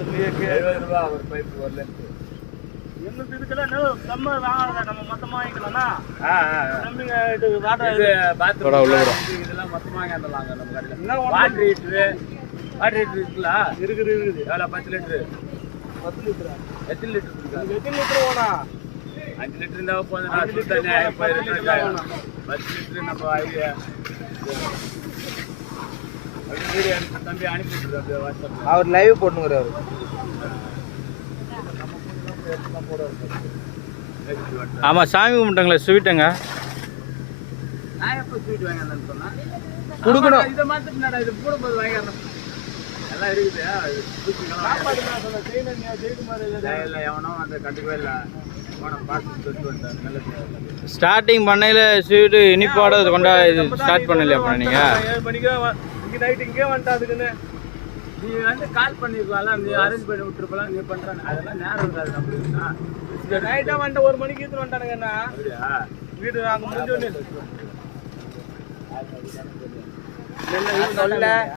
ரூபா ஒரு பைப் ஒரு லென்த். எங்களுக்கு இதுக்கெல்லாம் நம்ம வாங்காத நம்ம மொத்தமா வாங்கிக்கலாம்னா நம்பிங்க இது வாட்டர் இது பாத்ரூம் இதெல்லாம் மொத்தமா வாங்கிடலாங்க நம்ம கடையில். வாட்டர் ஹீட்டர் இருக்குல்ல? இருக்குது எவ்வளோ 10 லிட்டரு? 10 லிட்டரா? எத்தனை லிட்டர் இருக்கு? எத்தனை லிட்டர் வேணா? 5 லிட்டர் இருந்தால் போதும். 10 லிட்டர் நம்ம தம்பி அனுப்பி விட்டுருக்காரு வாட்ஸ்அப். அவர் லைவ் போட்டுங்கிறாரு. ஆமாம், சாமி கும்பிட்டங்களே ஸ்வீட்டுங்க. நான் எப்போ ஸ்வீட் வாங்கினேன்னு சொன்னேன் கொடுக்கணும். இதை மாற்றிட்டு இது கூட போது வாங்கிடுறேன். எல்லாம் இருக்குது. இல்லை எவனோ அந்த கண்டுக்கவே இல்லை. ஸ்டார்டிங் பண்ணையில் ஸ்வீட்டு இனிப்போட கொண்டா இது ஸ்டார்ட் பண்ணலையா அப்போ நீங்கள்? 7 மணிக்கு இங்கே நைட்டு இங்கே வந்துட்டா அதுக்குன்னு நீ வந்து கால் பண்ணிருக்கலாம். நீ அரேஞ்ச் பண்ணி விட்டுருப்பலாம். நீ பண்ணுறாங்க அதெல்லாம் நேரம் இருக்காது நம்மளுக்கு. நைட்டாக வந்துட்டு 1 மணிக்கு எடுத்துட்டு வந்துட்டானுங்கண்ணா. வீடு நாங்கள் முடிஞ்சோன்னு